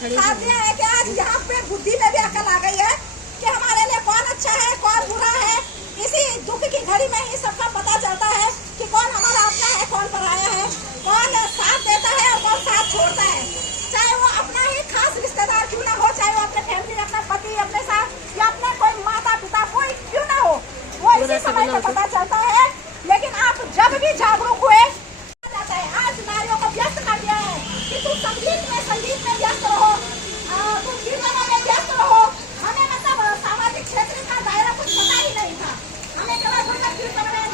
साथ दिया है कि आज यहाँ पे बुद्धि में भी अकल आ गई है कि हमारे लिए कौन अच्छा है कौन बुरा है। इसी दुख की घड़ी में ही सबका पता चलता है कि कौन हमारा अपना है कौन पराया है, कौन साथ देता है और कौन साथ छोड़ता है। चाहे वो अपना ही खास रिश्तेदार क्यों ना हो, चाहे वो अपने फैमिली में अपना पति अपने साथ या अपने कोई माता पिता कोई क्यों ना हो, वो इसी समय पे पता चलता है। लेकिन आप जब भी जागरूक हुए जाता है, आज नारियों को व्यस्त कर दिया है कि तुम संगीत में व्यस्त रहो, तुम कीर्तनों में व्यस्त रहो। हमें मतलब सामाजिक क्षेत्र का दायरा कुछ पता ही नहीं था। हमें केवल भजन कीर्तन में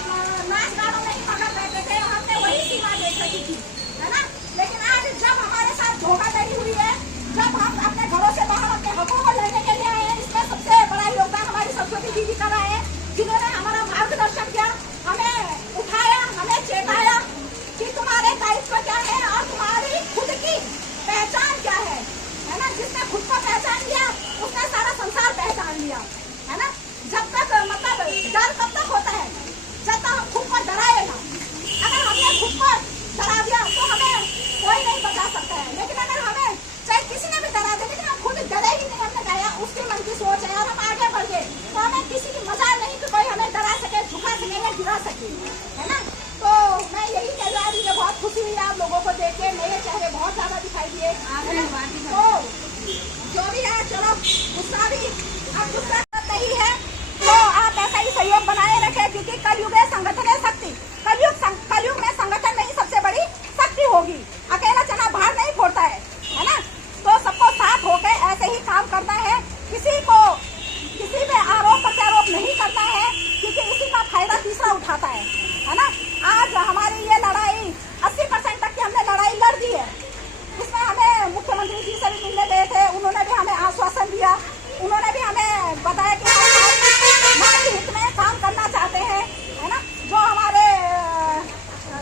नाच गानों में ही पकड़ बैठे थे, हमने वही सीमा देख सकी थी, है ना। लेकिन आज जब हमारे साथ धोखाधड़ी हुई है, जब हम अपने घरों से बाहर अपने हकों को लड़ने के लिए आए हैं, इसमें सबसे बड़ा योगदान हमारी सरस्वती दीदी का रहा है, जिन्होंने हमारा मार्गदर्शन किया, हमें उठाया, हमें चेताया कि तुम्हारे दायित्व क्या है और तुम्हारी खुद की पहचान क्या है ना। जिसने खुद को पहचान लिया उसने सारा संसार पहचान लिया, है ना। जब तक मतलब डर कब तक होता है, जब तक हम खुद को डराए ना। अगर हमने खुद को डरा दिया तो हमें कोई नहीं बचा सकता है। लेकिन अगर हमें चाहे किसी ने भी डरा दे, लेकिन हम खुद डरे ही नहीं, हमने कहा उसके मन की सोच है और हम आगे बढ़ गए, तो हमें किसी की मजाल नहीं कि कोई हमें डरा सके, झुका सके या गिरा सके, है ना। तो मैं यही कह रहा हूँ, मुझे बहुत खुशी हुई आप लोगों को देख के, नए चेहरे बहुत ज्यादा दिखाई दिए। तो जो भी है चलो, गुस्सा भी अब गुस्सा नहीं है तो आप ऐसा ही सहयोग बनाए रखें, क्योंकि कलयुग है संगठन है शक्ति। कलयुग में संगठन में ही सबसे बड़ी शक्ति होगी। अकेला चना बाहर नहीं फोड़ता है ना। तो सबको साथ होकर ऐसे ही काम करना है, किसी पे आरोप प्रत्यारोप नहीं करना है, क्योंकि इसी का फायदा तीसरा उठाता है ना। आज हमारी ये लड़ाई 80% तक की हमने लड़ाई लड़ दी है। इसमें हमें मुख्यमंत्री जी से भी मिलने गए थे, उन्होंने भी हमें आश्वासन दिया, उन्होंने भी हमें बताया कि हमारे हित में काम करना चाहते हैं, है ना। जो हमारे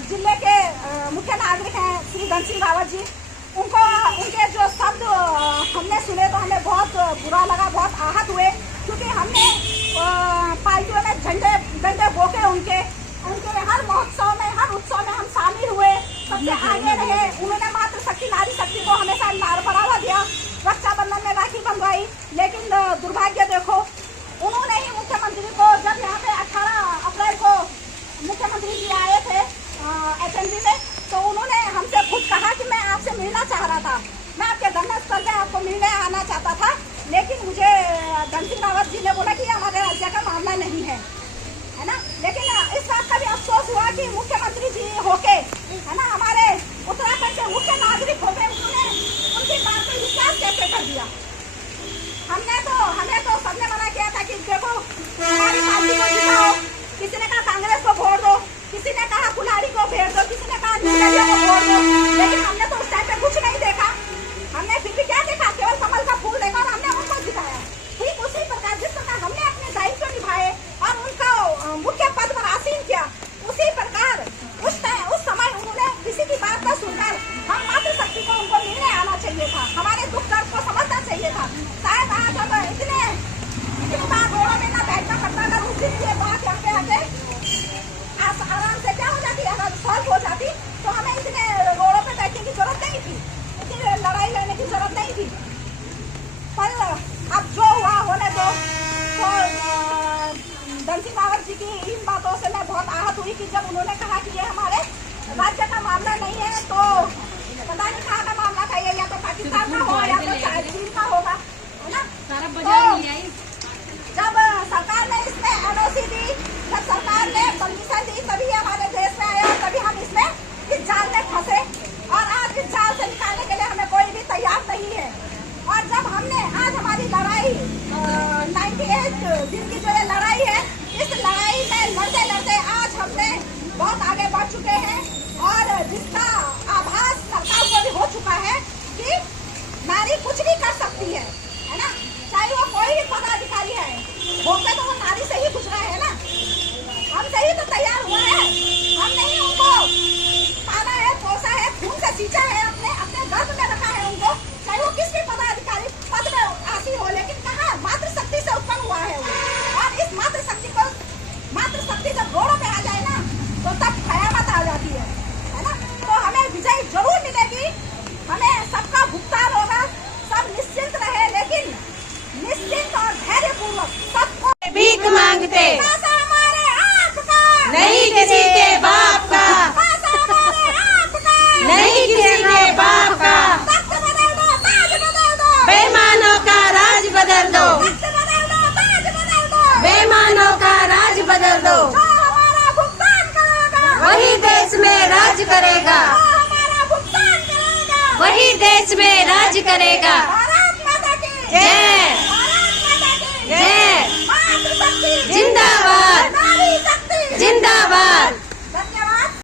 जिले के मुख्य नागरिक हैं श्री धन सिंह रावत जी, उनके जो शब्द हमने सुने तो हमें बहुत बुरा लगा, बहुत आहत हुए, क्योंकि हमने पार्टियों में झंडे बोके उनके हर महोत्सव में हर उत्सव में हम शामिल हुए, सबसे आगे रहे। उन्होंने मात्र शक्ति नारी शक्ति को हमेशा बढ़ावा दिया, रक्षाबंधन में राखी बंधवाई। लेकिन दुर्भाग्य देखो, उन्होंने ही मुख्यमंत्री को जब यहाँ पे 18 अप्रैल को मुख्यमंत्री जी आए थे असेंबली में, तो उन्होंने हमसे खुद कहा कि मैं आपसे मिलना चाह रहा था, मैं आपके धरना स्थल पे आपको मिलने आना चाहता था। लेकिन मुझे धन सिंह रावत जी ने बोला कि हमारे राज्य का मामला नहीं है ना। लेकिन इस बात का भी अफसोस हुआ कि मुख्यमंत्री जी होके, है ना, हमारे उत्तराखंड के मुख्य नागरिक होके उन्होंने उनकी बात पर विश्वास कैसे कर दिया। हमें तो सबने मना किया था कि देखो हमारी पार्टी को जिताओ, किसी ने कहा कांग्रेस को वोट दो, किसी ने कहा कुल्हाड़ी को भेज दो, किसी ने कहा निर्दलीय को वोट दो। लेकिन हमने तो उस टाइम पे कुछ नहीं देखा, हमने फिर भी क्या देखा, केवल कमल का फूल देखा और हमने उनको जिताया। ठीक उसी प्रकार जिस प्रकार हमने अपने दायित्व निभाए और उनका मुख्य पद पर आसीन किया, उसी प्रकार उस समय उन्होंने किसी की बात न सुनकर हम मातृशक्ति को उनको मिलने आना चाहिए था, हमारे दुख दर्द को समझना चाहिए था। शायद आज अब इतने बार रोडों में ना बैठना पड़ता, अगर उस दिन ये बात यहाँ पे आके आराम से क्या हो जाती, अगर सॉल्व हो जाती तो हमें इतने रोडों पे बैठने की जरूरत नहीं थी, इतनी लड़ाई लड़ने की जरूरत नहीं थी। पर अब जो हुआ होने दो। तो धन सिंह रावत जी की इन बातों से मैं बहुत आहत हुई कि जब उन्होंने कहा कि ये हमारे राज्य का मामला नहीं है, तो पता नहीं कहाँ का मामला था, ये या तो पाकिस्तान का हो या तो शायद चीन का होगा, है ना। तो जब सरकार ने इसमें एनओसी दी, जब सरकार ने परमिशन दी, तभी हमारे देश में आया, तभी हम इस जाल में फंसे और आज इस जाल से निकालने के लिए हमें कोई भी तैयार नहीं है। और जब हमने आज हमारी लड़ाई 98 दिन की जो ये लड़ाई है, इस लड़ाई में लड़ते लड़ते आज हमने बहुत आगे बढ़ चुके हैं और जिसका आभास सरकार को भी हो चुका है कि नारी कुछ भी कर सकती है ना। चाहे वो कोई भी पदाधिकारी है, होके तो वो नारी से ही गुजरा है ना, हमसे ही तो तैयार हुआ है, हमने ही उनको पाला है, पोसा है, खून से सींचा है, अपने गर्भ में रखा है उनको, चाहे वो किस भी पदाधिकारी पद में आसीन हो। लेकिन कहाँ मातृशक्ति से उत्पन्न हुआ है वो, और इस मातृशक्ति जब रोडों पे आ जाए ना, तो तब कयामत आ जाती है ना। तो हम किसी के बाप का, पैसा हमारे आपका, नहीं किसी के बाप का। तख्त बदल दो, ताज बदल दो, बेईमानों का राज बदल दो, तख्त बदल दो, ताज बदल दो। बेईमानों का राज बदल दो। जो हमारा भुगतान करेगा, वही देश में राज करेगा, जो हमारा भुगतान करेगा, वही देश में राज करेगा। भारत माता की जय। भारत माता की जय। मातृशक्ति जिंदाबाद। नारी शक्ति जिंदाबाद।